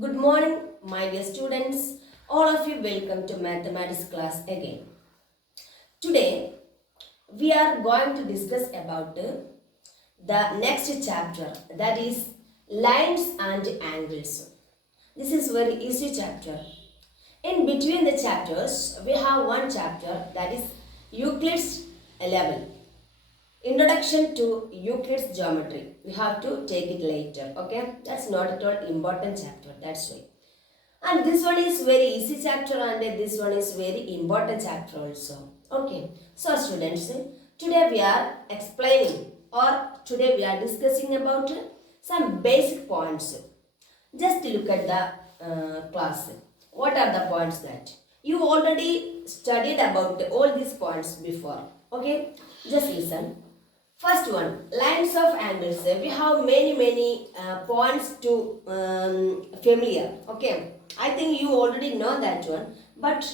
Good morning, my dear students. All of you welcome to mathematics class again. Today, we are going to discuss about the next chapter, that is lines and angles. This is very easy chapter. In between the chapters, we have one chapter, that is Euclid's level. Introduction to Euclid's geometry. We have to take it later. Okay, that's not at all important chapter. That's why. And this one is very easy chapter and this one is very important chapter also. Okay. So students, today we are explaining or today we are discussing about some basic points. Just look at the class. What are the points that? You already studied about all these points before. Okay. Just listen. First one, lines of angles. We have many points to familiar. Okay, I think you already know that one, but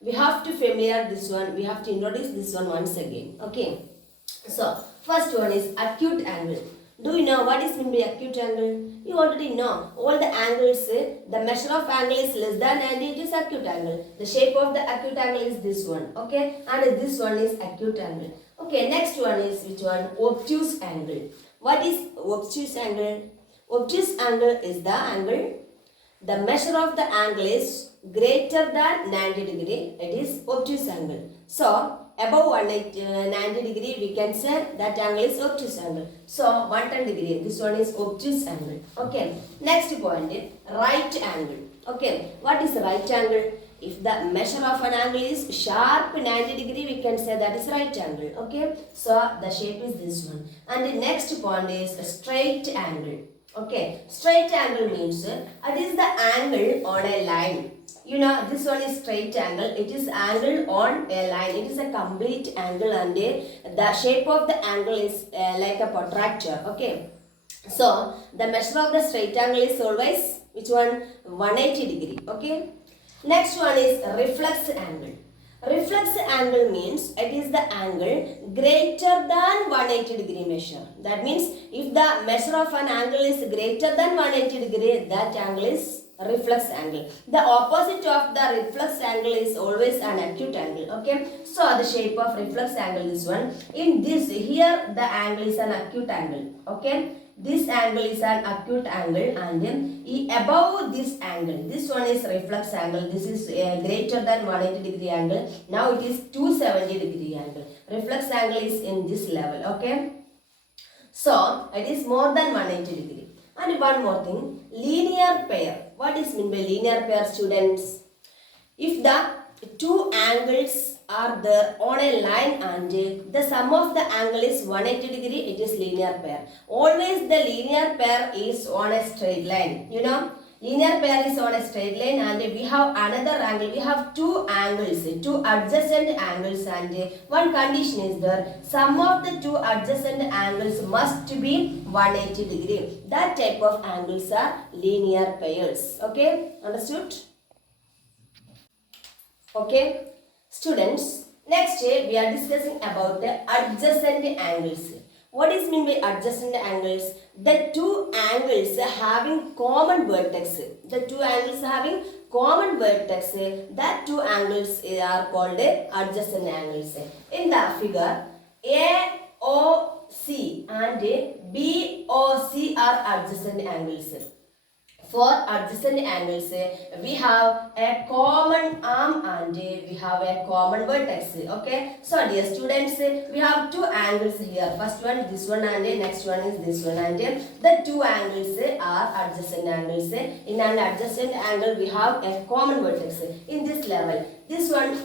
we have to familiar this one. We have to introduce this one once again. Okay, so first one is acute angle. Do you know what is meant by acute angle? You already know all the angles. The measure of angle is less than 90. It is acute angle. The shape of the acute angle is this one. Okay, and this one is acute angle. Okay, next one is which one? Obtuse angle. What is obtuse angle? Obtuse angle is the angle. The measure of the angle is greater than 90 degree. It is obtuse angle. So, above 90 degree we can say that angle is obtuse angle. So, 110 degree. This one is obtuse angle. Okay. Next point is right angle. Okay. What is right angle? If the measure of an angle is sharp 90 degree, we can say that is right angle. Okay. So, the shape is this one. And the next point is straight angle. Okay. Straight angle means it is the angle on a line. You know, this one is straight angle. It is angle on a line. It is a complete angle and the shape of the angle is like a protractor. Okay. So, the measure of the straight angle is always which one? 180 degree. Okay. Next one is reflex angle. Reflex angle means it is the angle greater than 180 degree measure. That means if the measure of an angle is greater than 180 degree, that angle is reflex angle. The opposite of the reflex angle is always an acute angle. Okay. So the shape of reflex angle is one. In this here the angle is an acute angle. Okay. This angle is an acute angle and above this angle, this one is reflex angle. This is greater than 180 degree angle. Now it is 270 degree angle. Reflex angle is in this level. Okay. So it is more than 180 degree. And one more thing, linear pair. What is meant by linear pair, students? If the two angles are there on a line and the sum of the angle is 180 degree, it is linear pair. Always the linear pair is on a straight line. You know, linear pair is on a straight line and we have another angle. We have two angles, two adjacent angles and one condition is there. Sum of the two adjacent angles must be 180 degree. That type of angles are linear pairs. Okay, understood? Okay, students, next we are discussing about the adjacent angles. What is meant by adjacent angles? The two angles having common vertex. The two angles having common vertex. That two angles are called adjacent angles. In the figure, AOC and BOC are adjacent angles. For adjacent angles, we have a common arm and we have a common vertex. Okay. So, dear students, we have two angles here. First one, this one and next one is this one and the two angles are adjacent angles. In an adjacent angle, we have a common vertex. In this level, this one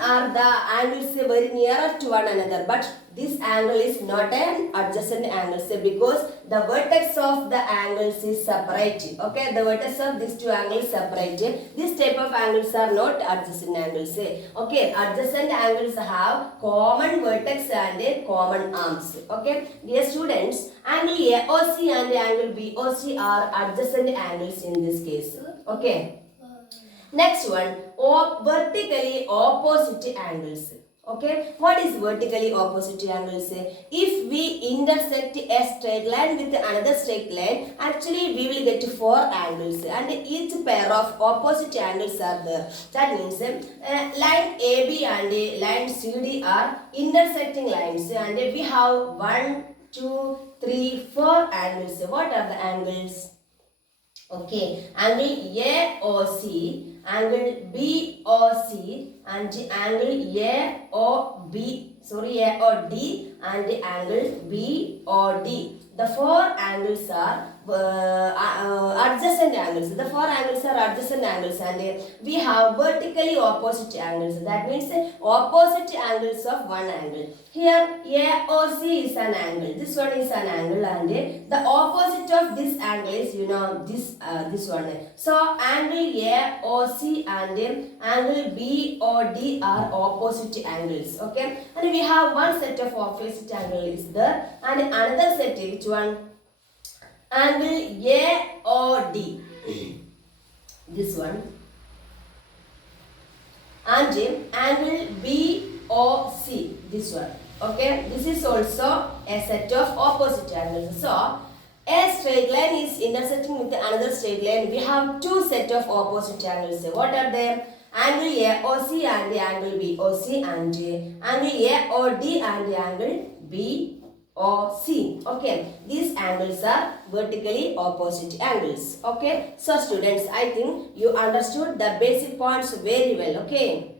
are the angles very nearer to one another, but this angle is not an adjacent angle because the vertex of the angles is separate. Okay, the vertex of these two angles separate. This type of angles are not adjacent angles. Okay, adjacent angles have common vertex and common arms. Okay, dear students, angle AOC and angle BOC are adjacent angles in this case. Okay. Next one, vertically opposite angles. Okay, what is vertically opposite angles? If we intersect a straight line with another straight line, actually we will get four angles, and each pair of opposite angles are there. That means line AB and line CD are intersecting lines, and we have 1, 2, 3, 4 angles. What are the angles? Okay, angle AOC, angle BOC, and angle AOD, and angle BOD. The four angles are adjacent angles. The four angles are adjacent angles, and we have vertically opposite angles. That means opposite angles of one angle. Here AOC is an angle. This one is an angle, and the opposite of this angle is this one. So angle AOC and angle BOD are opposite angles. Okay, and we have one set of opposite angles there, and another set, which one? Angle AOD. This one. And angle BOC. This one. Okay, this is also a set of opposite angles. So a straight line is intersecting with another straight line. We have two set of opposite angles. What are they? Angle AOC and angle BOC, and angle AOD and angle BOC. Okay, these angles are vertically opposite angles. Okay, so students, I think you understood the basic points very well. Okay.